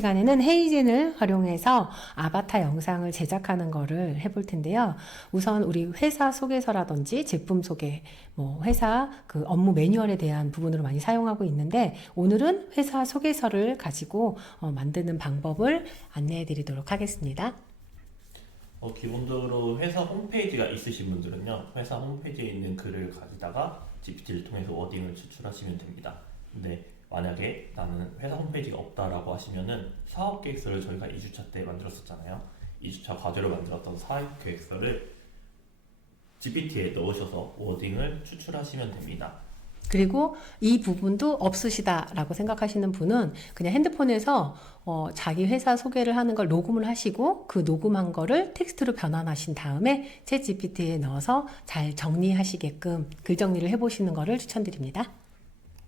시간에는 헤이젠을 활용해서 아바타 영상을 제작하는 거를 해볼 텐데요. 우선 우리 회사 소개서라든지 제품 소개, 회사 그 업무 매뉴얼에 대한 부분으로 많이 사용하고 있는데 오늘은 회사 소개서를 가지고 만드는 방법을 안내해 드리도록 하겠습니다. 기본적으로 회사 홈페이지가 있으신 분들은요, 회사 홈페이지에 있는 글을 가지다가 GPT를 통해서 워딩을 추출하시면 됩니다. 근데 만약에 나는 회사 홈페이지가 없다라고 하시면은 사업계획서를 저희가 2주차 때 만들었었잖아요. 2주차 과제로 만들었던 사업계획서를 GPT에 넣으셔서 워딩을 추출하시면 됩니다. 그리고 이 부분도 없으시다라고 생각하시는 분은 그냥 핸드폰에서 자기 회사 소개를 하는 걸 녹음을 하시고 그 녹음한 거를 텍스트로 변환하신 다음에 챗 GPT에 넣어서 잘 정리하시게끔 글 정리를 해보시는 거를 추천드립니다.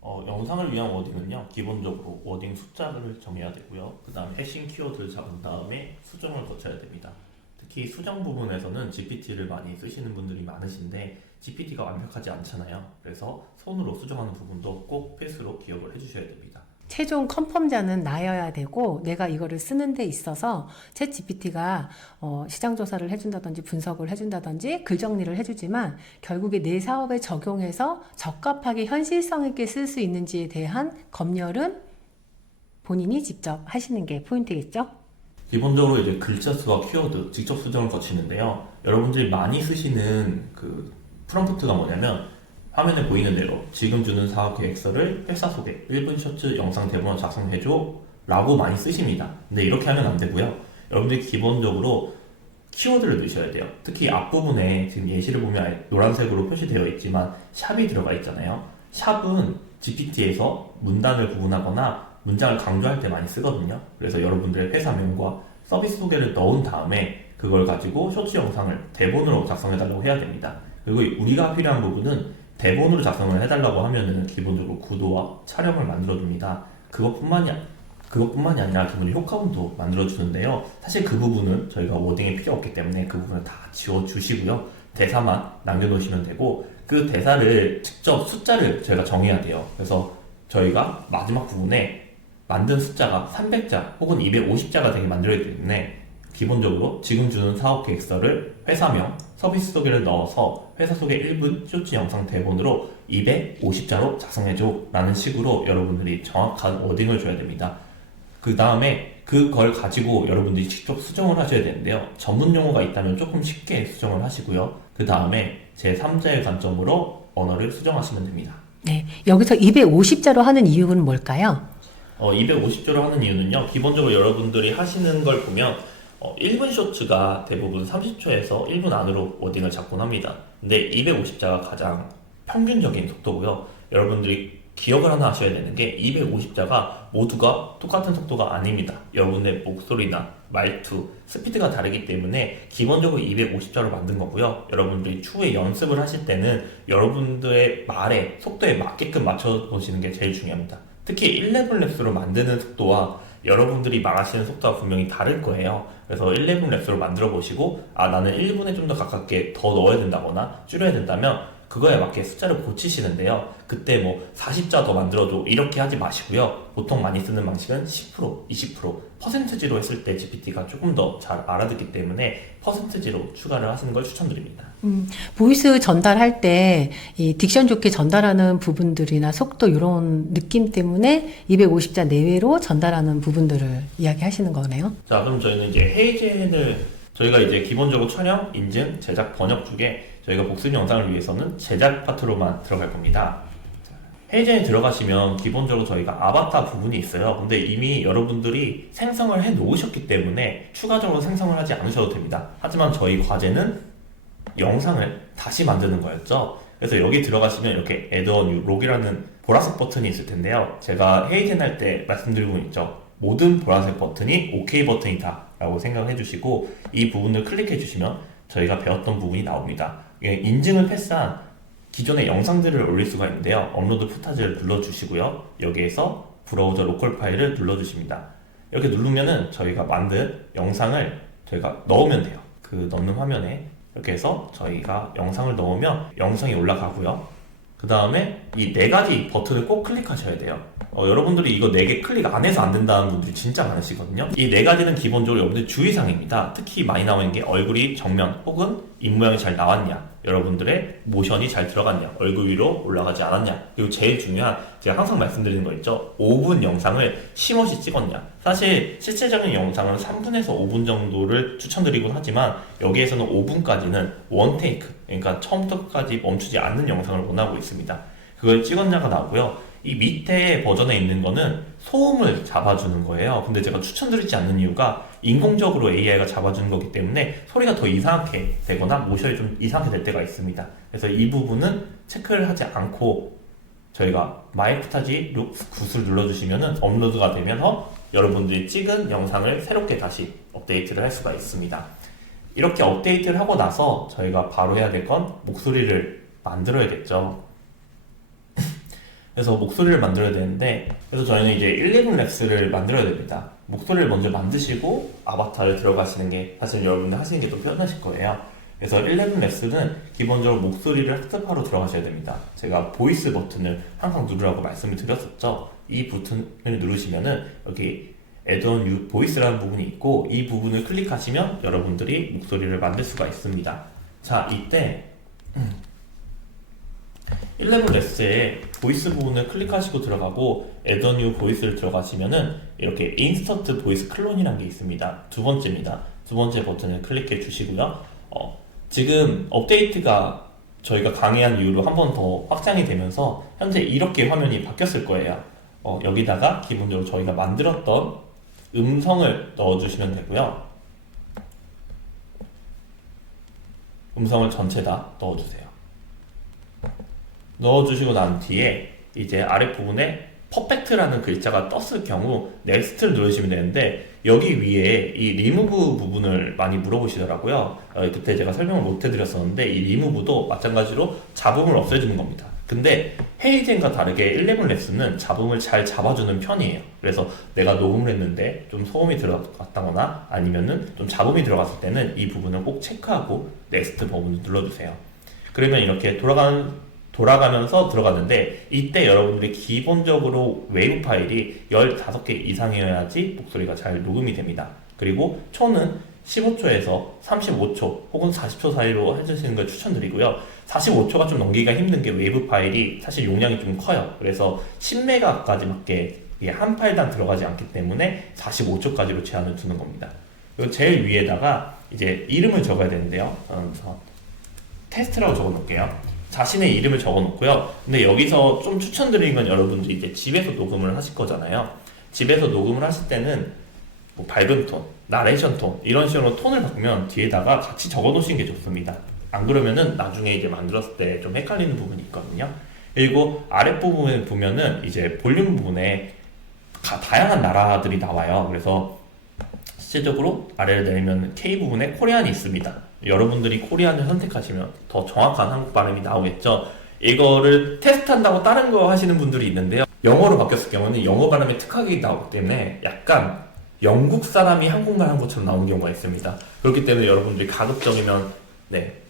영상을 위한 워딩은요, 기본적으로 워딩 숫자를 정해야 되고요. 그 다음 해싱 키워드를 잡은 다음에 수정을 거쳐야 됩니다. 특히 수정 부분에서는 GPT를 많이 쓰시는 분들이 많으신데 GPT가 완벽하지 않잖아요. 그래서 손으로 수정하는 부분도 꼭 필수로 기억을 해주셔야 됩니다. 최종 컨펌자는 나여야 되고 내가 이거를 쓰는 데 있어서 챗 GPT가 시장 조사를 해준다든지 분석을 해준다든지 글 정리를 해주지만 결국에 내 사업에 적용해서 적합하게 현실성 있게 쓸 수 있는지에 대한 검열은 본인이 직접 하시는 게 포인트겠죠? 기본적으로 이제 글자 수와 키워드 직접 수정을 거치는데요. 여러분들이 많이 쓰시는 그 프롬프트가 뭐냐면 화면에 보이는 대로 지금 주는 사업 계획서를 회사 소개 1분 쇼츠 영상 대본을 작성해줘 라고 많이 쓰십니다. 근데 이렇게 하면 안 되고요. 여러분들이 기본적으로 키워드를 넣으셔야 돼요. 특히 앞부분에 지금 예시를 보면 노란색으로 표시되어 있지만 샵이 들어가 있잖아요. 샵은 GPT에서 문단을 구분하거나 문장을 강조할 때 많이 쓰거든요. 그래서 여러분들의 회사명과 서비스 소개를 넣은 다음에 그걸 가지고 쇼츠 영상을 대본으로 작성해달라고 해야 됩니다. 그리고 우리가 필요한 부분은 대본으로 작성을 해달라고 하면은 기본적으로 구도와 촬영을 만들어줍니다. 그것뿐만이 아니라 기본적으로 효과음도 만들어주는데요. 사실 그 부분은 저희가 워딩이 필요 없기 때문에 그 부분을 다 지워주시고요. 대사만 남겨놓으시면 되고 그 대사를 직접 숫자를 저희가 정해야 돼요. 그래서 저희가 마지막 부분에 만든 숫자가 300자 혹은 250자가 되게 만들어야 되기 때문에 기본적으로 지금 주는 사업 계획서를 회사명, 서비스 소개를 넣어서 회사 소개 1분 쇼츠 영상 대본으로 250자로 작성해줘 라는 식으로 여러분들이 정확한 워딩을 줘야 됩니다. 그 다음에 그걸 가지고 여러분들이 직접 수정을 하셔야 되는데요. 전문 용어가 있다면 조금 쉽게 수정을 하시고요. 그 다음에 제3자의 관점으로 언어를 수정하시면 됩니다. 네, 여기서 250자로 하는 이유는 뭘까요? 250자로 하는 이유는요. 기본적으로 여러분들이 하시는 걸 보면 1분 쇼츠가 대부분 30초에서 1분 안으로 워딩을 잡곤 합니다. 근데 250자가 가장 평균적인 속도고요. 여러분들이 기억을 하나 하셔야 되는 게 250자가 모두가 똑같은 속도가 아닙니다. 여러분의 목소리나 말투, 스피드가 다르기 때문에 기본적으로 250자로 만든 거고요. 여러분들이 추후에 연습을 하실 때는 여러분들의 말에 속도에 맞게끔 맞춰보시는 게 제일 중요합니다. 특히 11랩스로 만드는 속도와 여러분들이 말하시는 속도가 분명히 다를 거예요. 그래서 11랩스로 만들어 보시고 나는 1분에 좀 더 가깝게 더 넣어야 된다거나 줄여야 된다면 그거에 맞게 숫자를 고치시는데요. 그때 40자 더 만들어줘 이렇게 하지 마시고요. 보통 많이 쓰는 방식은 10%, 20%, 퍼센트지로 했을 때 GPT가 조금 더 잘 알아듣기 때문에 퍼센트지로 추가를 하시는 걸 추천드립니다. 보이스 전달할 때 이 딕션 좋게 전달하는 부분들이나 속도 이런 느낌 때문에 250자 내외로 전달하는 부분들을 이야기하시는 거네요. 자, 그럼 저희는 이제 헤이젠을 저희가 이제 기본적으로 촬영, 인증, 제작, 번역 중에 저희가 복습 영상을 위해서는 제작 파트로만 들어갈 겁니다. 헤이젠에 들어가시면 기본적으로 저희가 아바타 부분이 있어요. 근데 이미 여러분들이 생성을 해 놓으셨기 때문에 추가적으로 생성을 하지 않으셔도 됩니다. 하지만 저희 과제는 영상을 다시 만드는 거였죠. 그래서 여기 들어가시면 이렇게 Add a New Log이라는 보라색 버튼이 있을 텐데요. 제가 헤이젠 할 때 말씀드리고 있죠. 모든 보라색 버튼이 OK 버튼이다 라고 생각해 주시고 이 부분을 클릭해 주시면 저희가 배웠던 부분이 나옵니다. 인증을 패스한 기존의 영상들을 올릴 수가 있는데요. 업로드 푸타지를 눌러주시고요. 여기에서 브라우저 로컬 파일을 눌러주십니다. 이렇게 누르면은 저희가 만든 영상을 저희가 넣으면 돼요. 그 넣는 화면에 이렇게 해서 저희가 영상을 넣으면 영상이 올라가고요. 그 다음에 이 네 가지 버튼을 꼭 클릭하셔야 돼요. 여러분들이 이거 4개 클릭 안 해서 안 된다는 분들이 진짜 많으시거든요. 이 네 가지는 기본적으로 여러분들 주의사항입니다. 특히 많이 나오는 게 얼굴이 정면 혹은 입모양이 잘 나왔냐, 여러분들의 모션이 잘 들어갔냐, 얼굴 위로 올라가지 않았냐, 그리고 제일 중요한, 제가 항상 말씀드리는 거 있죠. 5분 영상을 쉼없이 찍었냐. 사실 실제적인 영상은 3분에서 5분 정도를 추천드리곤 하지만 여기에서는 5분까지는 원테이크, 그러니까 처음부터 끝까지 멈추지 않는 영상을 원하고 있습니다. 그걸 찍었냐가 나오고요. 이 밑에 버전에 있는 거는 소음을 잡아주는 거예요. 근데 제가 추천드리지 않는 이유가 인공적으로 AI가 잡아주는 거기 때문에 소리가 더 이상하게 되거나 모션이 좀 이상하게 될 때가 있습니다. 그래서 이 부분은 체크를 하지 않고 저희가 마이프타지 굿을 눌러주시면 업로드가 되면서 여러분들이 찍은 영상을 새롭게 다시 업데이트를 할 수가 있습니다. 이렇게 업데이트를 하고 나서 저희가 바로 해야 될 건 목소리를 만들어야겠죠. 그래서 목소리를 만들어야 되는데, 그래서 저희는 이제 11랩스를 만들어야 됩니다. 목소리를 먼저 만드시고 아바타를 들어가시는 게 사실 여러분들 하시는 게 더 편하실 거예요. 그래서 11랩스는 기본적으로 목소리를 학습하러 들어가셔야 됩니다. 제가 보이스 버튼을 항상 누르라고 말씀을 드렸었죠. 이 버튼을 누르시면은 여기 Add-on New Voice라는 부분이 있고, 이 부분을 클릭하시면 여러분들이 목소리를 만들 수가 있습니다. 자, 이때 11랩스에 보이스 부분을 클릭하시고 들어가고 Add-on New Voice를 들어가시면은 이렇게 Insert Voice 클론이라는 게 있습니다. 두 번째입니다. 두 번째 버튼을 클릭해 주시고요. 지금 업데이트가 저희가 강의한 이후로 한 번 더 확장이 되면서 현재 이렇게 화면이 바뀌었을 거예요. 여기다가 기본적으로 저희가 만들었던 음성을 넣어주시면 되고요. 음성을 전체 다 넣어주세요. 넣어주시고 난 뒤에 이제 아랫부분에 퍼펙트라는 글자가 떴을 경우 넥스트를 누르시면 되는데, 여기 위에 이 리무브 부분을 많이 물어보시더라고요. 그때 제가 설명을 못 해드렸었는데 이 리무브도 마찬가지로 잡음을 없애주는 겁니다. 근데 헤이젠과 다르게 11랩스는 잡음을 잘 잡아주는 편이에요. 그래서 내가 녹음을 했는데 좀 소음이 들어갔다거나 아니면은 좀 잡음이 들어갔을 때는 이 부분을 꼭 체크하고 넥스트 버튼을 눌러주세요. 그러면 이렇게 돌아가면서 들어갔는데, 이때 여러분들이 기본적으로 웨이브 파일이 15개 이상이어야지 목소리가 잘 녹음이 됩니다. 그리고 초는 15초에서 35초 혹은 40초 사이로 해주시는 걸 추천드리고요. 45초가 좀 넘기기가 힘든 게 웨이브 파일이 사실 용량이 좀 커요. 그래서 10메가까지밖에 한 파일당 들어가지 않기 때문에 45초까지로 제한을 두는 겁니다. 그리고 제일 위에다가 이제 이름을 적어야 되는데요. 저는 테스트라고 적어 놓을게요. 자신의 이름을 적어 놓고요. 근데 여기서 좀 추천드리는 건, 여러분들이 이제 집에서 녹음을 하실 거잖아요. 집에서 녹음을 하실 때는 뭐 밝은 톤, 나레이션 톤, 이런 식으로 톤을 바꾸면 뒤에다가 같이 적어 놓으시는 게 좋습니다. 안 그러면은 나중에 이제 만들었을 때 좀 헷갈리는 부분이 있거든요. 그리고 아랫부분에 보면은 이제 볼륨 부분에 다양한 나라들이 나와요. 그래서 실제적으로 아래를 내리면 K 부분에 코리안이 있습니다. 여러분들이 코리안을 선택하시면 더 정확한 한국 발음이 나오겠죠. 이거를 테스트한다고 다른 거 하시는 분들이 있는데요. 영어로 바뀌었을 경우는 영어 발음이 특하게 나오기 때문에 약간 영국 사람이 한국말 한 것처럼 나오는 경우가 있습니다. 그렇기 때문에 여러분들이 가급적이면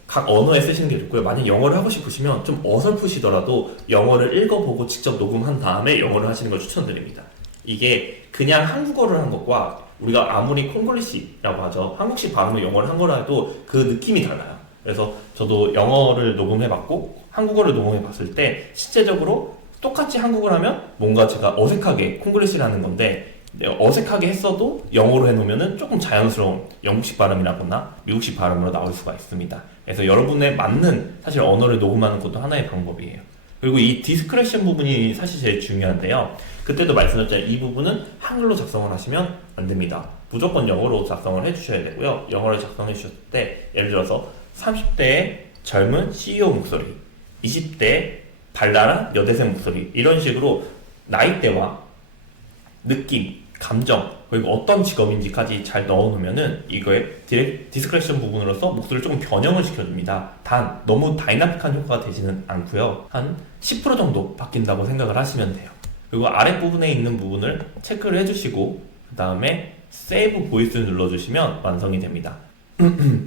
각 언어에 쓰시는 게 좋고요. 만약 영어를 하고 싶으시면 좀 어설프시더라도 영어를 읽어보고 직접 녹음한 다음에 영어를 하시는 걸 추천드립니다. 이게 그냥 한국어를 한 것과 우리가 아무리 콩글리시라고 하죠, 한국식 발음으로 영어를 한 거라도 그 느낌이 달라요. 그래서 저도 영어를 녹음해봤고 한국어를 녹음해봤을 때 실제적으로 똑같이 한국어를 하면 뭔가 제가 어색하게 콩글리시를 하는 건데, 어색하게 했어도 영어로 해놓으면 조금 자연스러운 영국식 발음이라거나 미국식 발음으로 나올 수가 있습니다. 그래서 여러분에 맞는 사실 언어를 녹음하는 것도 하나의 방법이에요. 그리고 이 디스크레션 부분이 사실 제일 중요한데요. 그때도 말씀드렸잖아요. 이 부분은 한글로 작성을 하시면 안 됩니다. 무조건 영어로 작성을 해주셔야 되고요. 영어를 작성해 주셨을 때 예를 들어서 30대의 젊은 CEO 목소리, 20대 발랄한 여대생 목소리, 이런 식으로 나이대와 느낌, 감정, 그리고 어떤 직업인지까지 잘 넣어놓으면은 이거에 디스크레션 부분으로서 목소리를 조금 변형을 시켜줍니다. 단 너무 다이나믹한 효과가 되지는 않고요. 한 10% 정도 바뀐다고 생각을 하시면 돼요. 그리고 아랫부분에 있는 부분을 체크를 해주시고 그 다음에 세이브 보이스를 눌러주시면 완성이 됩니다.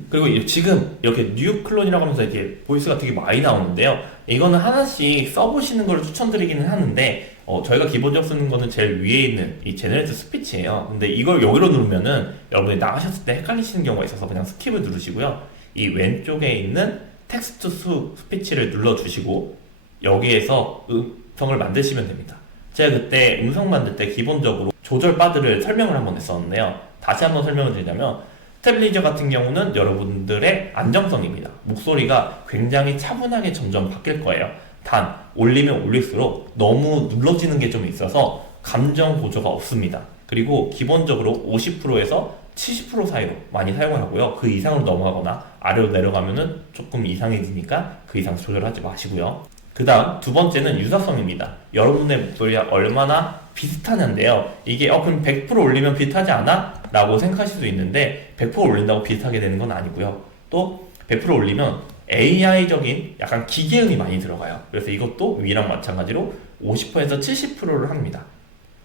그리고 지금 이렇게 뉴 클론이라고 하면서 이렇게 보이스가 되게 많이 나오는데요. 이거는 하나씩 써보시는 걸 추천드리기는 하는데, 저희가 기본적으로 쓰는 거는 제일 위에 있는 이 제너레이트 스피치예요. 근데 이걸 여기로 누르면은 여러분이 나가셨을 때 헷갈리시는 경우가 있어서 그냥 스킵을 누르시고요. 이 왼쪽에 있는 텍스트 스피치를 눌러주시고 여기에서 음성을 만드시면 됩니다. 제가 그때 음성 만들 때 기본적으로 조절 바들을 설명을 한번 했었는데요. 다시 한번 설명을 드리자면 스테빌리저 같은 경우는 여러분들의 안정성입니다. 목소리가 굉장히 차분하게 점점 바뀔 거예요. 단 올리면 올릴수록 너무 눌러지는 게 좀 있어서 감정 보조가 없습니다. 그리고 기본적으로 50%에서 70% 사이로 많이 사용을 하고요. 그 이상으로 넘어가거나 아래로 내려가면은 조금 이상해지니까 그 이상 조절하지 마시고요. 그 다음 두 번째는 유사성입니다. 여러분의 목소리와 얼마나 비슷하냐인데요. 이게 그럼 100% 올리면 비슷하지 않아? 라고 생각하실 수 있는데 100% 올린다고 비슷하게 되는 건 아니고요. 또 100% 올리면 AI적인 약간 기계음이 많이 들어가요. 그래서 이것도 위랑 마찬가지로 50%에서 70%를 합니다.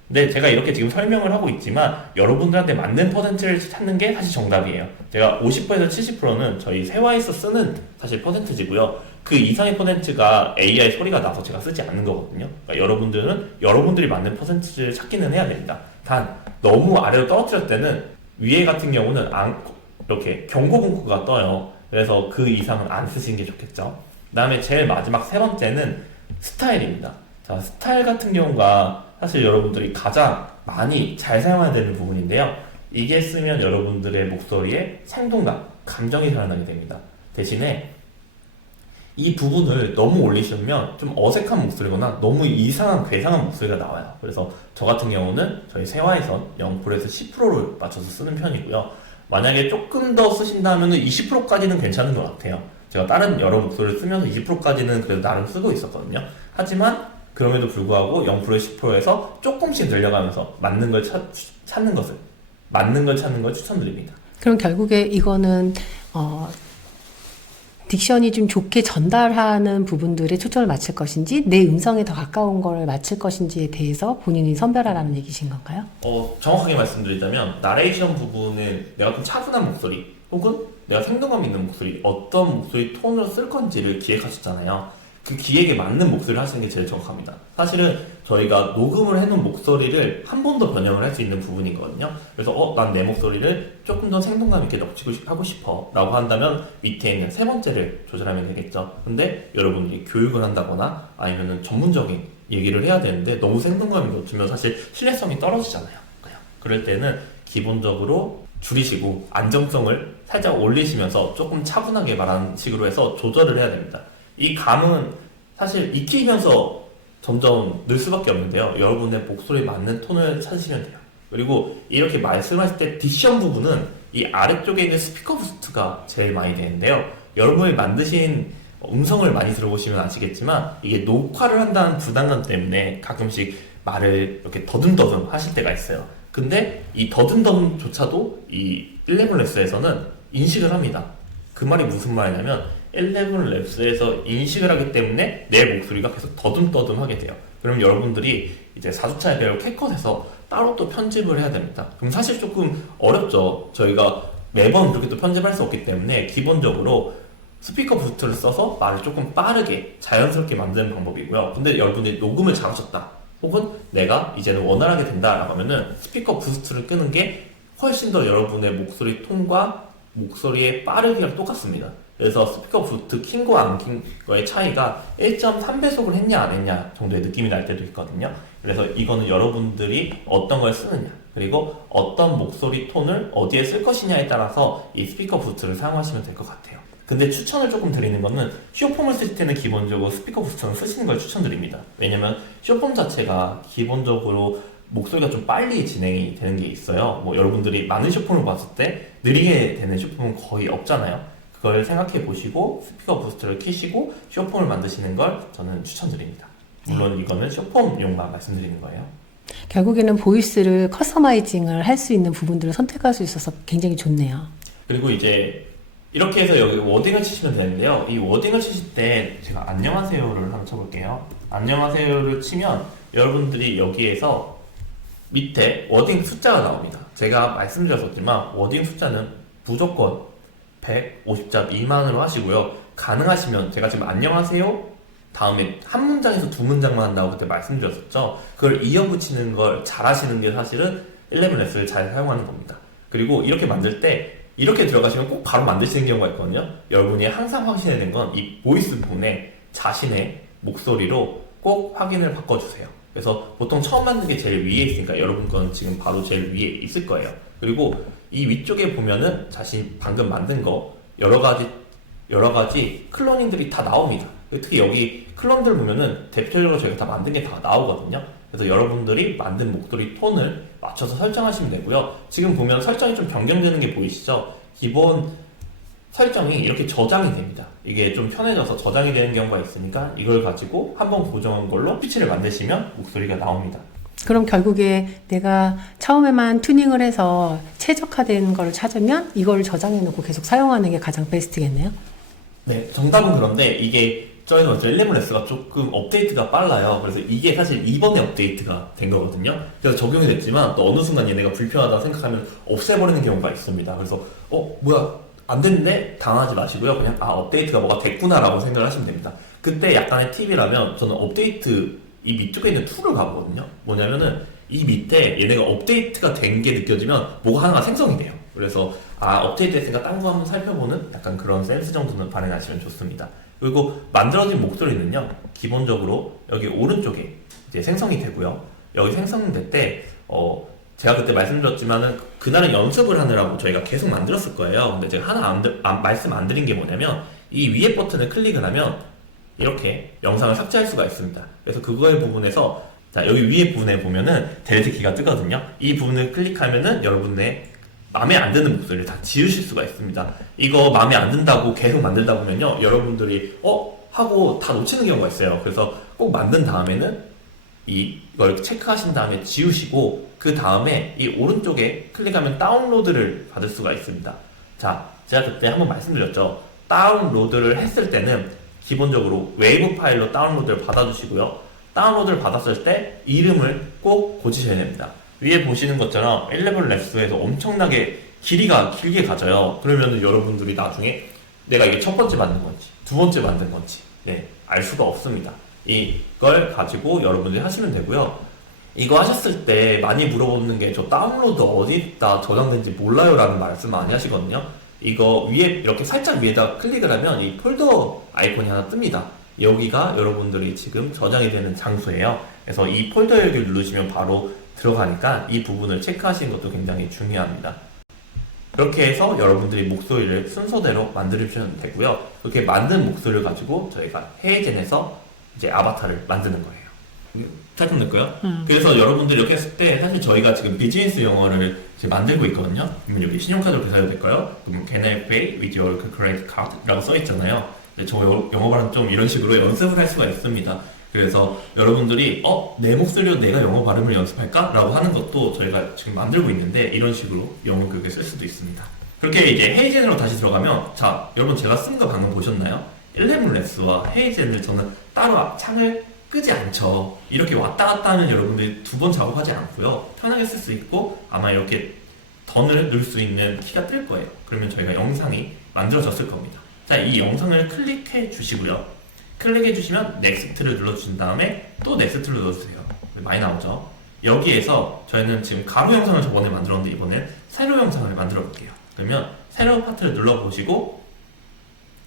근데 제가 이렇게 지금 설명을 하고 있지만 여러분들한테 맞는 퍼센트를 찾는 게 사실 정답이에요. 제가 50%에서 70%는 저희 세화에서 쓰는 사실 퍼센트지고요. 그 이상의 퍼센트가 AI 소리가 나서 제가 쓰지 않는 거거든요. 그러니까 여러분들은 여러분들이 맞는 퍼센트를 찾기는 해야 됩니다. 단 너무 아래로 떨어뜨릴 때는 위에 같은 경우는 이렇게 경고 문구가 떠요. 그래서 그 이상은 안 쓰시는 게 좋겠죠. 그 다음에 제일 마지막 세 번째는 스타일입니다. 자, 스타일 같은 경우가 사실 여러분들이 가장 많이 잘 사용해야 되는 부분인데요. 이게 쓰면 여러분들의 목소리에 생동감, 감정이 살아나게 됩니다. 대신에 이 부분을 너무 올리시면 좀 어색한 목소리거나 너무 이상한 괴상한 목소리가 나와요. 그래서 저 같은 경우는 저희 세화에서 0%에서 10%를 맞춰서 쓰는 편이고요. 만약에 조금 더 쓰신다면 20%까지는 괜찮은 것 같아요. 제가 다른 여러 목소리를 쓰면서 20%까지는 그래도 나름 쓰고 있었거든요. 하지만 그럼에도 불구하고 0%, 10%에서 조금씩 늘려가면서 맞는 걸 찾는 걸 추천드립니다. 그럼 결국에 이거는 딕션이 좀 좋게 전달하는 부분들에 초점을 맞출 것인지 내 음성에 더 가까운 걸 맞출 것인지에 대해서 본인이 선별하라는 얘기신 건가요? 정확하게 말씀드리자면 나레이션 부분은 내가 좀 차분한 목소리 혹은 내가 생동감 있는 목소리 어떤 목소리 톤으로 쓸 건지를 기획하셨잖아요. 그 기획에 맞는 목소리를 하시는 게 제일 정확합니다. 사실은 저희가 녹음을 해놓은 목소리를 한 번 더 변형을 할 수 있는 부분이거든요. 그래서 난 내 목소리를 조금 더 생동감 있게 넣고 하고 싶어 라고 한다면 밑에 있는 세 번째를 조절하면 되겠죠. 근데 여러분들이 교육을 한다거나 아니면은 전문적인 얘기를 해야 되는데 너무 생동감이 높으면 사실 신뢰성이 떨어지잖아요. 그럴 때는 기본적으로 줄이시고 안정성을 살짝 올리시면서 조금 차분하게 말하는 식으로 해서 조절을 해야 됩니다. 이 감은 사실 익히면서 점점 늘 수밖에 없는데요. 여러분의 목소리에 맞는 톤을 찾으시면 돼요. 그리고 이렇게 말씀하실 때 딕션 부분은 이 아래쪽에 있는 스피커 부스트가 제일 많이 되는데요. 여러분이 만드신 음성을 많이 들어보시면 아시겠지만 이게 녹화를 한다는 부담감 때문에 가끔씩 말을 이렇게 더듬더듬 하실 때가 있어요. 근데 이 더듬더듬조차도 이 11랩스에서는 인식을 합니다. 그 말이 무슨 말이냐면 11랩스에서 인식을 하기 때문에 내 목소리가 계속 더듬더듬하게 돼요. 그럼 여러분들이 이제 4주차에 배울 캡컷에서 따로 또 편집을 해야 됩니다. 그럼 사실 조금 어렵죠. 저희가 매번 그렇게 또 편집할 수 없기 때문에 기본적으로 스피커 부스트를 써서 말을 조금 빠르게 자연스럽게 만드는 방법이고요. 근데 여러분들이 녹음을 잘하셨다 혹은 내가 이제는 원활하게 된다라고 하면은 스피커 부스트를 끄는 게 훨씬 더 여러분의 목소리 톤과 목소리의 빠르기랑 똑같습니다. 그래서 스피커 부스트 킨 거 안 킨 거의 차이가 1.3배속을 했냐 안 했냐 정도의 느낌이 날 때도 있거든요. 그래서 이거는 여러분들이 어떤 걸 쓰느냐 그리고 어떤 목소리 톤을 어디에 쓸 것이냐에 따라서 이 스피커 부스트를 사용하시면 될 것 같아요. 근데 추천을 조금 드리는 거는 쇼폼을 쓰실 때는 기본적으로 스피커 부스트는 쓰시는 걸 추천드립니다. 왜냐면 쇼폼 자체가 기본적으로 목소리가 좀 빨리 진행이 되는 게 있어요. 뭐 여러분들이 많은 쇼폼을 봤을 때 느리게 되는 쇼폼은 거의 없잖아요. 그걸 생각해 보시고 스피커 부스트를 켜시고 쇼폼을 만드시는 걸 저는 추천드립니다. 물론 이거는 쇼폼용만 말씀드리는 거예요. 결국에는 보이스를 커스터마이징을 할 수 있는 부분들을 선택할 수 있어서 굉장히 좋네요. 그리고 이제 이렇게 해서 여기 워딩을 치시면 되는데요. 이 워딩을 치실 때 제가 안녕하세요를 한번 쳐볼게요. 안녕하세요를 치면 여러분들이 여기에서 밑에 워딩 숫자가 나옵니다. 제가 말씀드렸었지만 워딩 숫자는 무조건 150자 미만으로 하시고요. 가능하시면 제가 지금 안녕하세요 다음에 한 문장에서 두 문장만 한다고 그때 말씀드렸었죠. 그걸 이어붙이는 걸 잘하시는 게 사실은 11레슨을 잘 사용하는 겁니다. 그리고 이렇게 만들 때 이렇게 들어가시면 꼭 바로 만드시는 경우가 있거든요. 여러분이 항상 확신해야 되는 건 이 보이스 폰에 자신의 목소리로 꼭 확인을 바꿔주세요. 그래서 보통 처음 만든 게 제일 위에 있으니까 여러분 건 지금 바로 제일 위에 있을 거예요. 그리고 이 위쪽에 보면은 자신이 방금 만든 거 여러 가지 클로닝들이 다 나옵니다. 특히 여기 클론들 보면은 대표적으로 저희가 다 만든 게 다 나오거든요. 그래서 여러분들이 만든 목소리 톤을 맞춰서 설정하시면 되고요. 지금 보면 설정이 좀 변경되는 게 보이시죠? 기본 설정이 이렇게 저장이 됩니다. 이게 좀 편해져서 저장이 되는 경우가 있으니까 이걸 가지고 한번 고정한 걸로 피치를 만드시면 목소리가 나옵니다. 그럼 결국에 내가 처음에만 튜닝을 해서 최적화된 걸 찾으면 이걸 저장해 놓고 계속 사용하는 게 가장 베스트겠네요? 네, 정답은 그런데 이게 저희가 11레슨가 조금 업데이트가 빨라요. 그래서 이게 사실 이번에 업데이트가 된 거거든요. 그래서 적용이 됐지만 또 어느 순간 얘네가 불편하다 생각하면 없애버리는 경우가 있습니다. 그래서 뭐야 안 됐는데 당하지 마시고요. 그냥 업데이트가 뭐가 됐구나라고 생각을 하시면 됩니다. 그때 약간의 팁이라면 저는 업데이트 이 밑쪽에 있는 툴을 가보거든요. 뭐냐면은 이 밑에 얘네가 업데이트가 된 게 느껴지면 뭐가 하나가 생성이 돼요. 그래서 업데이트 됐으니까 딴 거 한번 살펴보는 약간 그런 센스 정도는 발현하시면 좋습니다. 그리고 만들어진 목소리는요, 기본적으로 여기 오른쪽에 이제 생성이 되고요. 여기 생성될 때 제가 그때 말씀드렸지만은 그날은 연습을 하느라고 저희가 계속 만들었을 거예요. 근데 제가 하나 말씀 안 드린 게 뭐냐면 이 위에 버튼을 클릭을 하면 이렇게 영상을 삭제할 수가 있습니다. 그래서 그거의 부분에서 자 여기 위에 부분에 보면은 델트 키가 뜨거든요. 이 부분을 클릭하면은 여러분의 마음에 안 드는 목소리를 다 지우실 수가 있습니다. 이거 마음에 안 든다고 계속 만들다 보면요, 여러분들이 하고 다 놓치는 경우가 있어요. 그래서 꼭 만든 다음에는 이걸 체크하신 다음에 지우시고 그 다음에 이 오른쪽에 클릭하면 다운로드를 받을 수가 있습니다. 자, 제가 그때 한번 말씀드렸죠. 다운로드를 했을 때는 기본적으로 웨이브 파일로 다운로드를 받아주시고요. 다운로드를 받았을 때 이름을 꼭 고치셔야 됩니다. 위에 보시는 것처럼 11레슨에서 엄청나게 길이가 길게 가져요. 그러면 여러분들이 나중에 내가 이게 첫 번째 만든 건지 두 번째 만든 건지 알 수가 없습니다. 이걸 가지고 여러분들이 하시면 되고요. 이거 하셨을 때 많이 물어보는 게 저 다운로드 어디다 저장된지 몰라요 라는 말씀 많이 하시거든요. 이거 위에 이렇게 살짝 위에다 클릭을 하면 이 폴더 아이콘이 하나 뜹니다. 여기가 여러분들이 지금 저장이 되는 장소예요. 그래서 이 폴더 여기를 누르시면 바로 들어가니까 이 부분을 체크하시는 것도 굉장히 중요합니다. 그렇게 해서 여러분들이 목소리를 순서대로 만들어주시면 되고요. 그렇게 만든 목소리를 가지고 저희가 헤이젠에서 이제 아바타를 만드는 거예요. 잘 됐고요. 그래서 여러분들이 이렇게 했을 때 사실 저희가 지금 비즈니스 영어를 이제 만들고 있거든요. 그러면 여기 신용카드로 계산해도 될까요? 그러면 Can I pay with your credit card? 라고 써있잖아요. 저 영어 발음 좀 이런 식으로 연습을 할 수가 있습니다. 그래서 여러분들이 내 목소리로 내가 영어 발음을 연습할까? 라고 하는 것도 저희가 지금 만들고 있는데 이런 식으로 영어 교육에 쓸 수도 있습니다. 그렇게 이제 헤이젠으로 다시 들어가면 자 여러분 제가 쓴 거 방금 보셨나요? 11레슨과 헤이젠을 저는 따로 창을 끄지 않죠. 이렇게 왔다 갔다 하면 여러분들이 두 번 작업하지 않고요. 편하게 쓸 수 있고 아마 이렇게 던을 넣을 수 있는 키가 뜰 거예요. 그러면 저희가 영상이 만들어졌을 겁니다. 자, 이 영상을 클릭해 주시고요. 클릭해 주시면 넥스트를 눌러주신 다음에 또 넥스트를 눌러주세요. 많이 나오죠? 여기에서 저희는 지금 가로 영상을 저번에 만들었는데 이번엔 세로 영상을 만들어 볼게요. 그러면 세로 파트를 눌러보시고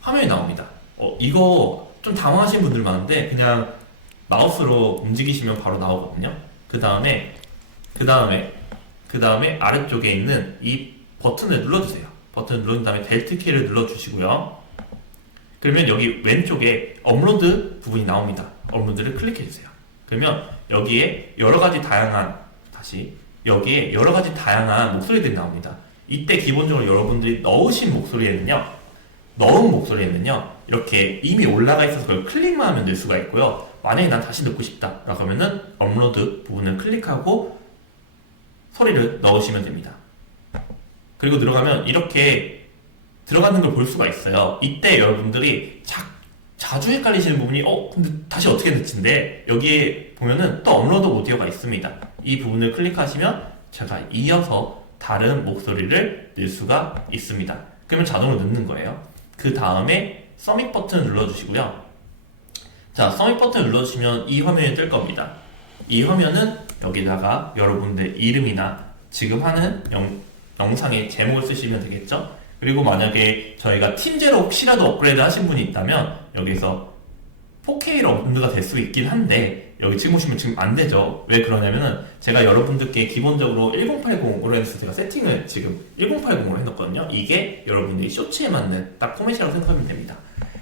화면이 나옵니다. 이거 좀 당황하신 분들 많은데 그냥 마우스로 움직이시면 바로 나오거든요. 그 다음에 아래쪽에 있는 이 버튼을 눌러주세요. 버튼을 누른 다음에 델트 키를 눌러주시고요. 그러면 여기 왼쪽에 업로드 부분이 나옵니다. 업로드를 클릭해주세요. 그러면 여기에 여러 가지 다양한 목소리들이 나옵니다. 이때 기본적으로 여러분들이 넣은 목소리에는요 이렇게 이미 올라가 있어서 그걸 클릭만 하면 낼 수가 있고요. 만약에 난 다시 넣고 싶다 라고 하면은 업로드 부분을 클릭하고 소리를 넣으시면 됩니다. 그리고 들어가면 이렇게 들어가는 걸 볼 수가 있어요. 이때 여러분들이 자주 헷갈리시는 부분이 근데 다시 어떻게 넣지인데 여기에 보면은 또 업로드 오디오가 있습니다. 이 부분을 클릭하시면 제가 이어서 다른 목소리를 넣을 수가 있습니다. 그러면 자동으로 넣는 거예요. 그 다음에 서밋 버튼을 눌러주시고요. 자, 서밋 버튼을 눌러주시면 이 화면이 뜰 겁니다. 이 화면은 여기다가 여러분들 이름이나 지금 하는 영상의 제목을 쓰시면 되겠죠? 그리고 만약에 저희가 팀제로 혹시라도 업그레이드 하신 분이 있다면 여기서 4K로 업로드가 될 수 있긴 한데 여기 지금 보시면 지금 안 되죠. 왜 그러냐면은 제가 여러분들께 기본적으로 1080으로 해서 제가 세팅을 지금 1080으로 해놨거든요. 이게 여러분들이 쇼츠에 맞는 딱 포맷이라고 생각하면 됩니다.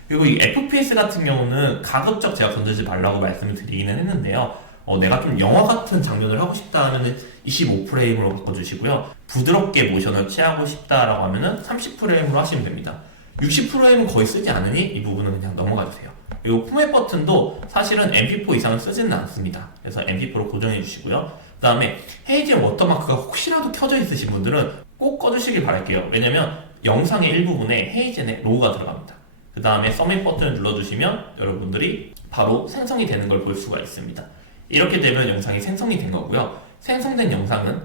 그리고 이 FPS 같은 경우는 가급적 제가 건들지 말라고 말씀을 드리기는 했는데요. 내가 좀 영화 같은 장면을 하고 싶다 하면은 25프레임으로 바꿔주시고요. 부드럽게 모션을 취하고 싶다라고 하면은 30프레임으로 하시면 됩니다. 60프레임은 거의 쓰지 않으니 이 부분은 그냥 넘어가주세요. 그리고 포맷 버튼도 사실은 MP4 이상은 쓰지는 않습니다. 그래서 MP4로 고정해 주시고요. 그 다음에 헤이즐 워터마크가 혹시라도 켜져 있으신 분들은 꼭 꺼주시길 바랄게요. 왜냐면 영상의 일부분에 헤이즐의 로고가 들어갑니다. 그 다음에 서밋 버튼을 눌러주시면 여러분들이 바로 생성이 되는 걸 볼 수가 있습니다. 이렇게 되면 영상이 생성이 된 거고요. 생성된 영상은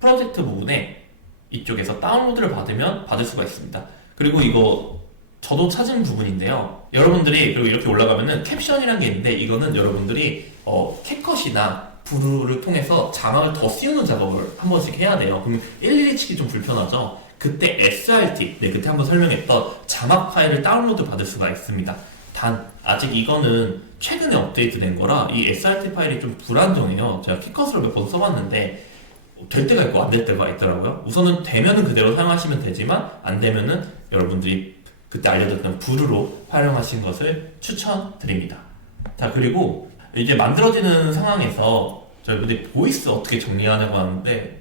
프로젝트 부분에 이쪽에서 다운로드를 받으면 받을 수가 있습니다. 그리고 이거 저도 찾은 부분인데요. 여러분들이 그리고 이렇게 올라가면은 캡션이라는 게 있는데 이거는 여러분들이 캡컷이나 브루를 통해서 자막을 더 씌우는 작업을 한 번씩 해야 돼요. 그러면 일일이 치기 좀 불편하죠. 그때 SRT, 그때 한번 설명했던 자막 파일을 다운로드 받을 수가 있습니다. 단 아직 이거는 최근에 업데이트된 거라 이 SRT 파일이 좀 불안정해요. 제가 킥컷으로 몇 번 써봤는데 될 때가 있고 안 될 때가 있더라고요. 우선은 되면은 그대로 사용하시면 되지만 안 되면은 여러분들이 그때 알려드렸던 브루로 활용하신 것을 추천드립니다. 자, 그리고 이제 만들어지는 상황에서 저희들이 보이스 어떻게 정리하냐고 하는데,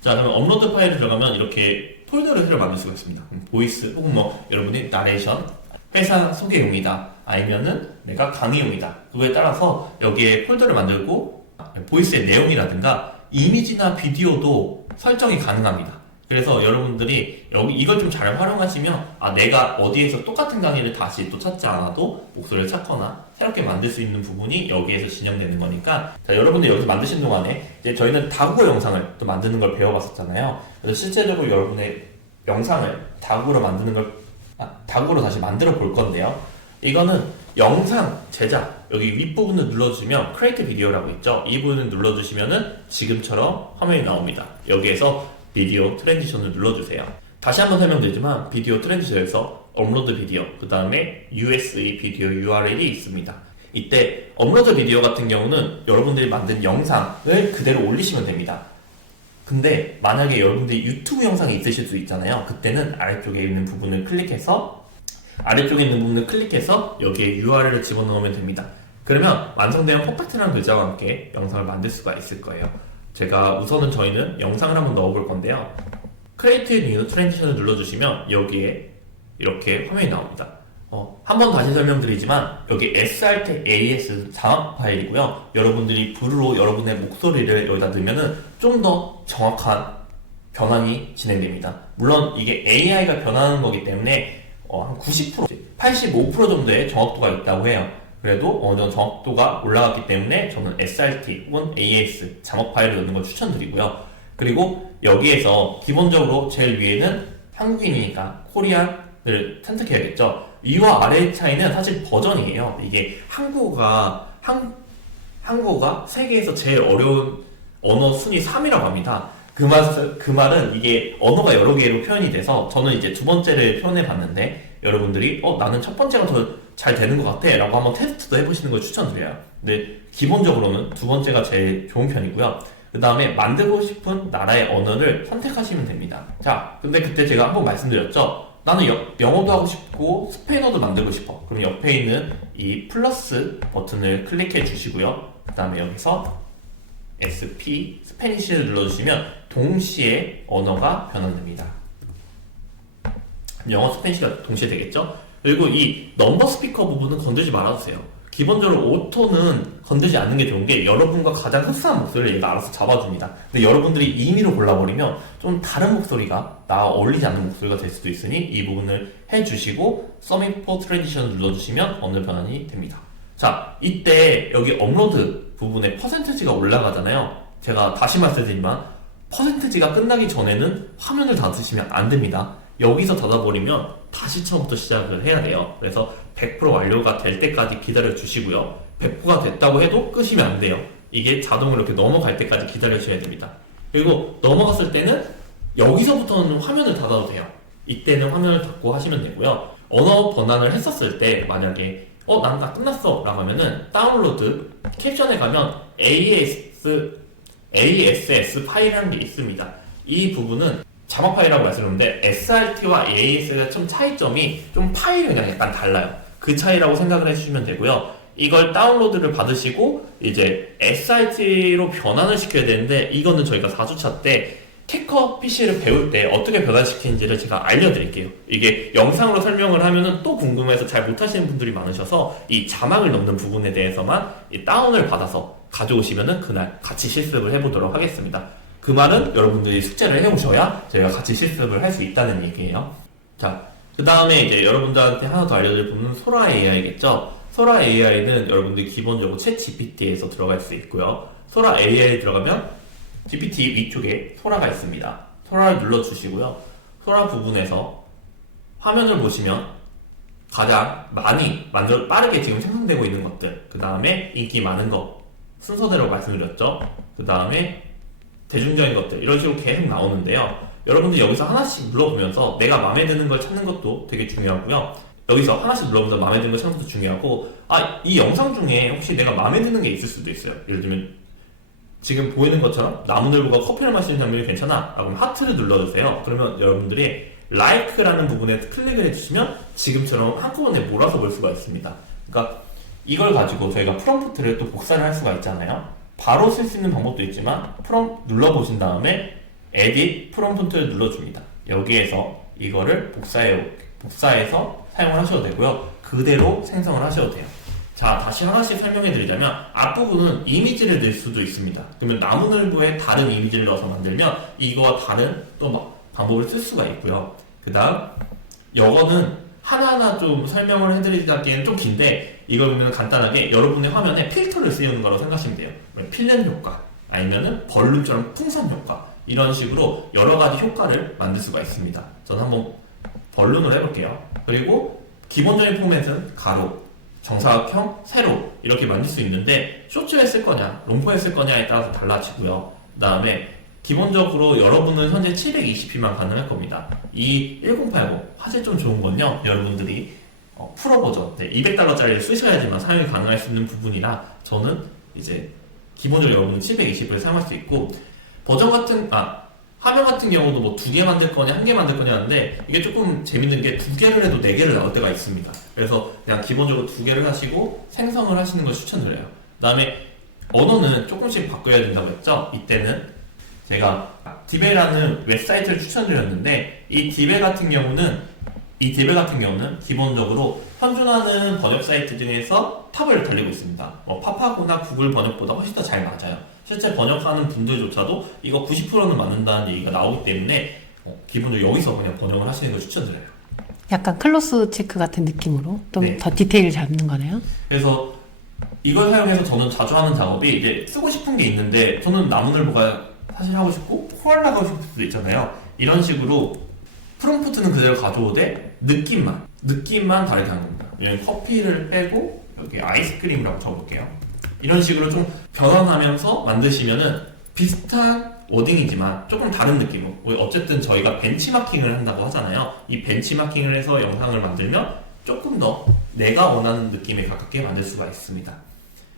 자, 그러면 업로드 파일을 들어가면 이렇게 폴더를 새로 만들 수가 있습니다. 보이스 혹은 여러분이 나레이션, 회사 소개용이다, 아니면은 내가 강의용이다. 그거에 따라서 여기에 폴더를 만들고 보이스의 내용이라든가 이미지나 비디오도 설정이 가능합니다. 그래서 여러분들이 이걸 좀 잘 활용하시면 내가 어디에서 똑같은 강의를 다시 또 찾지 않아도 목소리를 찾거나 새롭게 만들 수 있는 부분이 여기에서 진행되는 거니까, 자, 여러분들 여기서 만드시는 동안에 이제 저희는 다국어 영상을 또 만드는 걸 배워봤었잖아요. 그래서 실제적으로 여러분의 영상을 다국어로 만드는 걸 다국어로 다시 만들어 볼 건데요. 이거는 영상 제작, 여기 윗부분을 눌러주시면 크리에이트 비디오라고 있죠. 이 부분을 눌러주시면은 지금처럼 화면이 나옵니다. 여기에서 비디오 트랜지션을 눌러주세요. 다시 한번 설명드리지만 비디오 트랜지션에서 업로드 비디오, 그 다음에 USB 비디오 URL이 있습니다. 이때 업로드 비디오 같은 경우는 여러분들이 만든 영상을 그대로 올리시면 됩니다. 근데 만약에 여러분들이 유튜브 영상이 있으실 수 있잖아요. 그때는 아래쪽에 있는 부분을 클릭해서 여기에 URL을 집어넣으면 됩니다. 그러면 완성된 퍼펙트라는 글자와 함께 영상을 만들 수가 있을 거예요. 제가 우선은 저희는 영상을 한번 넣어볼 건데요. Create New Transition을 눌러주시면 여기에 이렇게 화면이 나옵니다. 한 번 다시 설명드리지만 여기 SRT AS 자막 파일이고요. 여러분들이 브루로 여러분의 목소리를 여기다 넣으면은 좀 더 정확한 변환이 진행됩니다. 물론 이게 AI가 변하는 거기 때문에 한 90%, 85% 정도의 정확도가 있다고 해요. 그래도 어느 정도 정확도가 올라갔기 때문에 저는 SRT 혹은 AS 자막 파일을 넣는 걸 추천드리고요. 그리고 여기에서 기본적으로 제일 위에는 한국인이니까 코리안을 선택해야겠죠. 위와 아래의 차이는 사실 버전이에요. 이게 한국어가 세계에서 제일 어려운 언어 순위 3위라고 합니다. 그 말은 이게 언어가 여러 개로 표현이 돼서 저는 이제 두 번째를 표현해 봤는데 여러분들이 나는 첫 번째가 더 잘 되는 것 같아 라고 한번 테스트도 해보시는 걸 추천드려요. 근데 기본적으로는 두 번째가 제일 좋은 편이고요. 그 다음에 만들고 싶은 나라의 언어를 선택하시면 됩니다. 자, 근데 그때 제가 한번 말씀드렸죠. 나는 영어도 하고 싶고 스페인어도 만들고 싶어. 그럼 옆에 있는 이 플러스 버튼을 클릭해 주시고요. 그 다음에 여기서 스페니쉬를 눌러주시면 동시에 언어가 변환됩니다. 영어 스페니쉬가 동시에 되겠죠? 그리고 이 넘버 스피커 부분은 건들지 말아주세요. 기본적으로 오토는 건들지 않는 게 좋은 게 여러분과 가장 흡사한 목소리를 얘가 알아서 잡아줍니다. 근데 여러분들이 임의로 골라버리면 좀 다른 목소리가 나와 어울리지 않는 목소리가 될 수도 있으니 이 부분을 해주시고 Submit for Transition 눌러주시면 언어 변환이 됩니다. 자, 이때 여기 업로드 부분에 퍼센트지가 올라가잖아요. 제가 다시 말씀드리지만 퍼센트지가 끝나기 전에는 화면을 닫으시면 안 됩니다. 여기서 닫아버리면 다시 처음부터 시작을 해야 돼요. 그래서 100% 완료가 될 때까지 기다려 주시고요. 100%가 됐다고 해도 끄시면 안 돼요. 이게 자동으로 이렇게 넘어갈 때까지 기다려 주셔야 됩니다. 그리고 넘어갔을 때는 여기서부터는 화면을 닫아도 돼요. 이때는 화면을 닫고 하시면 되고요. 언어 번안을 했었을 때 만약에 난 다 끝났어 라고 하면은 다운로드 캡션에 가면 ASS 파일이라는 게 있습니다. 이 부분은 자막 파일이라고 말씀드렸는데 SRT와 AS의 좀 차이점이 좀 파일이 그냥 약간 달라요. 그 차이라고 생각을 해주시면 되고요. 이걸 다운로드를 받으시고 이제 SRT로 변환을 시켜야 되는데 이거는 저희가 4주차 때 캐커 PC를 배울 때 어떻게 변환시키는지를 제가 알려드릴게요. 이게 영상으로 설명을 하면은 또 궁금해서 잘 못하시는 분들이 많으셔서 이 자막을 넣는 부분에 대해서만 이 다운을 받아서 가져오시면은 그날 같이 실습을 해보도록 하겠습니다. 그 말은 여러분들이 숙제를 해오셔야 저희가 같이 실습을 할 수 있다는 얘기예요. 자, 그 다음에 이제 여러분들한테 하나 더 알려드릴 부분은 소라 AI겠죠? 소라 AI는 여러분들이 기본적으로 챗 GPT에서 들어갈 수 있고요. 소라 AI에 들어가면 GPT 위쪽에 소라가 있습니다. 소라를 눌러주시고요. 소라 부분에서 화면을 보시면 가장 많이 빠르게 지금 생성되고 있는 것들, 그 다음에 인기 많은 것, 순서대로 말씀드렸죠. 그 다음에 대중적인 것들, 이런 식으로 계속 나오는데요. 여러분들 여기서 하나씩 눌러보면서 내가 마음에 드는 걸 찾는 것도 되게 중요하고요. 여기서 하나씩 눌러보면서 마음에 드는 걸 찾는 것도 중요하고, 이 영상 중에 혹시 내가 마음에 드는 게 있을 수도 있어요. 예를 들면 지금 보이는 것처럼 나무늘보가 커피를 마시는 장면이 괜찮아? 라고 하트를 눌러주세요. 그러면 여러분들이 like라는 부분에 클릭을 해주시면 지금처럼 한꺼번에 몰아서 볼 수가 있습니다. 그러니까 이걸 가지고 저희가 프롬프트를 또 복사를 할 수가 있잖아요. 바로 쓸 수 있는 방법도 있지만 눌러보신 다음에 edit 프롬프트를 눌러줍니다. 여기에서 이거를 복사해서 사용을 하셔도 되고요. 그대로 생성을 하셔도 돼요. 자, 다시 하나씩 설명해 드리자면 앞부분은 이미지를 넣을 수도 있습니다. 그러면 나무늘보에 다른 이미지를 넣어서 만들면 이거와 다른 또 방법을 쓸 수가 있고요. 그 다음 이거는 하나하나 좀 설명을 해드리기에는 좀 긴데 이걸 보면 간단하게 여러분의 화면에 필터를 씌우는 거라고 생각하시면 돼요. 필름 효과 아니면은 벌룬처럼 풍선 효과 이런 식으로 여러 가지 효과를 만들 수가 있습니다. 저는 한번 벌룬을 해볼게요. 그리고 기본적인 포맷은 가로, 정사각형, 세로 이렇게 만들 수 있는데 쇼츠에 쓸 거냐, 롱포에 쓸 거냐에 따라서 달라지고요. 그 다음에 기본적으로 여러분은 현재 720p만 가능할 겁니다. 이 1080 화질 좀 좋은 건요. 여러분들이 프로 버전 200달러짜리를 쓰셔야지만 사용이 가능할 수 있는 부분이라 저는 이제 기본적으로 여러분은 720을 사용할 수 있고 버전 같은 화면 같은 경우도 뭐 2개 만들 거냐 1개 만들 거냐 하는데 이게 조금 재밌는 게 2개를 해도 4개를 나올 때가 있습니다. 그래서 그냥 기본적으로 2개를 하시고 생성을 하시는 걸 추천드려요. 그 다음에 언어는 조금씩 바꿔야 된다고 했죠. 이때는 제가 디베라는 웹사이트를 추천드렸는데 이 디베 같은 경우는 기본적으로 현존하는 번역 사이트 중에서 탑을 달리고 있습니다. 팝하고나 구글 번역보다 훨씬 더 잘 맞아요. 실제 번역하는 분들조차도 이거 90%는 맞는다는 얘기가 나오기 때문에 기본적으로 여기서 그냥 번역을 하시는 걸 추천드려요. 약간 클로스 체크 같은 느낌으로 좀 더 디테일을 잡는 거네요. 그래서 이걸 사용해서 저는 자주 하는 작업이 이제 쓰고 싶은 게 있는데 저는 나무늘보가 사실 하고 싶고 코알라가 하고 싶을 수도 있잖아요. 이런 식으로 프롬프트는 그대로 가져오되 느낌만 다르게 하는 겁니다. 여기 커피를 빼고 여기 아이스크림이라고 적어볼게요. 이런 식으로 좀 변환하면서 만드시면은 비슷한 워딩이지만 조금 다른 느낌으로 어쨌든 저희가 벤치마킹을 한다고 하잖아요. 이 벤치마킹을 해서 영상을 만들면 조금 더 내가 원하는 느낌에 가깝게 만들 수가 있습니다.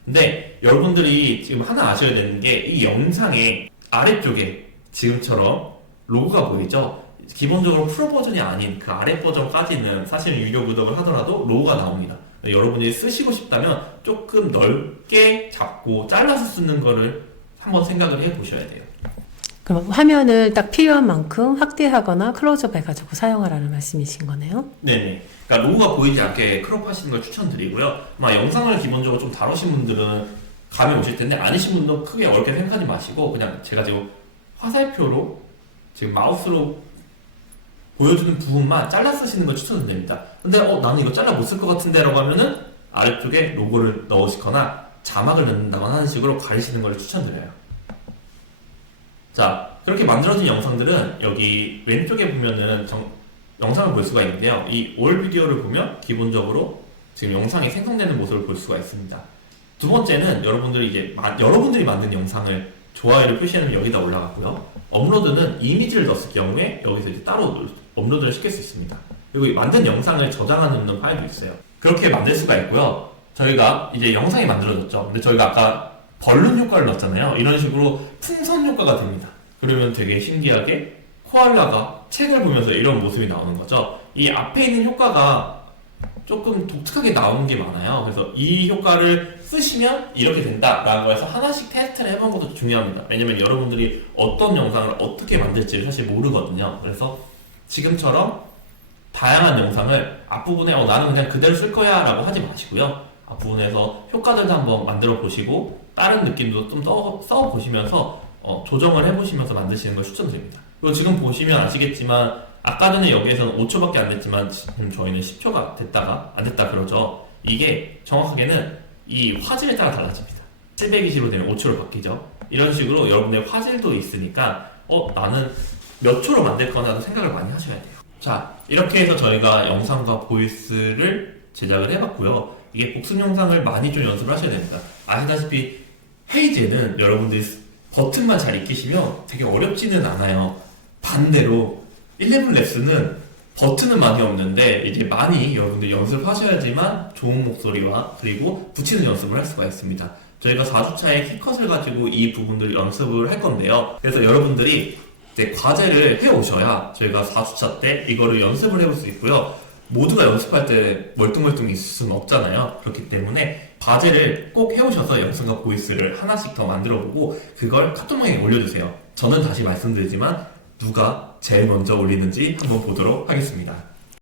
근데 여러분들이 지금 하나 아셔야 되는 게 이 영상의 아래쪽에 지금처럼 로고가 보이죠? 기본적으로 프로 버전이 아닌 그 아래 버전까지는 사실은 유료 구독을 하더라도 로고가 나옵니다. 여러분이 쓰시고 싶다면 조금 넓게 잡고 잘라서 쓰는 거를 한번 생각을 해 보셔야 돼요. 그럼 화면을 딱 필요한 만큼 확대하거나 클로즈업 해가지고 사용하라는 말씀이신 거네요? 네네. 그러니까 로고가 보이지 않게 크롭 하시는 걸 추천드리고요. 영상을 기본적으로 좀 다루신 분들은 감이 오실 텐데 아니신 분도 크게 어렵게 생각하지 마시고 그냥 제가 지금 화살표로 지금 마우스로 보여주는 부분만 잘라 쓰시는 걸 추천드립니다. 근데 나는 이거 잘라 못 쓸 것 같은데 라고 하면은 아래쪽에 로고를 넣으시거나 자막을 넣는다거나 하는 식으로 가리시는 걸 추천드려요. 자, 그렇게 만들어진 영상들은 여기 왼쪽에 보면은 영상을 볼 수가 있는데요. 이 올 비디오를 보면 기본적으로 지금 영상이 생성되는 모습을 볼 수가 있습니다. 두 번째는 여러분들이 만든 영상을 좋아요를 표시하면 여기다 올라가고요. 업로드는 이미지를 넣었을 경우에 여기서 이제 따로 업로드를 시킬 수 있습니다. 그리고 이 만든 영상을 저장하는 파일도 있어요. 그렇게 만들 수가 있고요. 저희가 이제 영상이 만들어졌죠. 근데 저희가 아까 벌룬 효과를 넣었잖아요. 이런 식으로 풍선 효과가 됩니다. 그러면 되게 신기하게 코알라가 책을 보면서 이런 모습이 나오는 거죠. 이 앞에 있는 효과가 조금 독특하게 나오는 게 많아요. 그래서 이 효과를 쓰시면 이렇게 된다라고 해서 하나씩 테스트를 해본 것도 중요합니다. 왜냐면 여러분들이 어떤 영상을 어떻게 만들지를 사실 모르거든요. 그래서 지금처럼 다양한 영상을 앞부분에 나는 그냥 그대로 쓸 거야 라고 하지 마시고요. 앞부분에서 효과들도 한번 만들어 보시고 다른 느낌도 좀 써 보시면서 조정을 해보시면서 만드시는 걸 추천드립니다. 그리고 지금 보시면 아시겠지만 아까 전에 여기에서는 5초밖에 안 됐지만 지금 저희는 10초가 됐다가 안 됐다 그러죠. 이게 정확하게는 이 화질에 따라 달라집니다. 720으로 되면 5초로 바뀌죠. 이런 식으로 여러분의 화질도 있으니까 나는 몇 초로 만들 거나도 생각을 많이 하셔야 돼요. 자, 이렇게 해서 저희가 영상과 보이스를 제작을 해봤고요. 이게 복습 영상을 많이 좀 연습을 하셔야 됩니다. 아시다시피 헤이즈는 여러분들이 버튼만 잘 익히시면 되게 어렵지는 않아요. 반대로 11랩스는 버튼은 많이 없는데 이제 많이 여러분들 연습하셔야지만 좋은 목소리와 그리고 붙이는 연습을 할 수가 있습니다. 저희가 4주차에 키컷을 가지고 이 부분들 연습을 할 건데요. 그래서 여러분들이 이제 과제를 해오셔야 저희가 4주차 때 이거를 연습을 해볼 수 있고요. 모두가 연습할 때 멀뚱멀뚱 있을 수는 없잖아요. 그렇기 때문에 과제를 꼭 해오셔서 영상과 보이스를 하나씩 더 만들어보고 그걸 카톡방에 올려주세요. 저는 다시 말씀드리지만 누가 제일 먼저 올리는지 한번 보도록 하겠습니다.